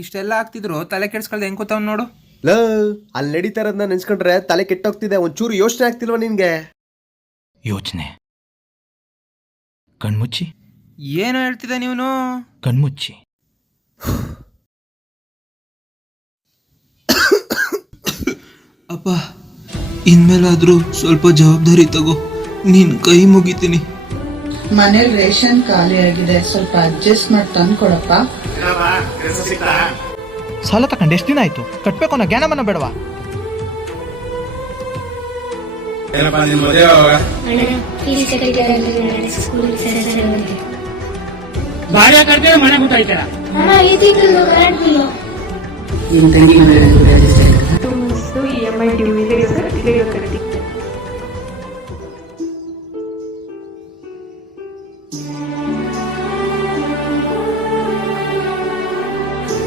ಇಷ್ಟೆಲ್ಲ ಆಗ್ತಿದ್ರು ತಲೆ ಕೆಡ್ಸ್ಕೊಳ್ದೆ ಹೆಂಗ್ ಕೂತಾವ್ ನೋಡು. ಲ ಅಲ್ಲಿ ನಡೀತಾರದ್ನ ನೆನ್ಸ್ಕೊಂಡ್ರೆ ತಲೆ ಕೆಟ್ಟೋಗ್ತಿದೆ. ಒಂಚೂರು ಯೋಚನೆ ಆಗ್ತಿಲ್ವಾ ನಿನ್ಗೆ? ಯೋಚನೆ ಕಣ್ಮುಚ್ಚಿ. ಏನು ಹೇಳ್ತಿದ್ದೆ ನೀವನು? ಕಣ್ಮುಚ್ಚಿ. ಅಪ್ಪ, ಇನ್ಮೇಲಾದ್ರೂ ಸ್ವಲ್ಪ ಜವಾಬ್ದಾರಿ ತಗೋ, ನಿನ್ ಕೈ ಮುಗಿತೀನಿ. ಮನೇಲಿ ರೇಷನ್ ಖಾಲಿ ಆಗಿದೆ, ಸ್ವಲ್ಪ ಅಡ್ಜಸ್ಟ್ ಮಾಡಿ ತಂದ್ಕೊಡಪ್ಪ. ಸಾಲ ತಗೊಂಡು ಎಷ್ಟು ದಿನ ಆಯ್ತು? ಕಟ್ಬೇಕು ಅನ್ನೋ ಜ್ಞಾನಮನ್ನ ಬೇಡವಾ? ನಿಮ್ ತಂಗಿ ಮದುವೆ EMI ಡ್ಯೂ ಇದೆ ಸರ್,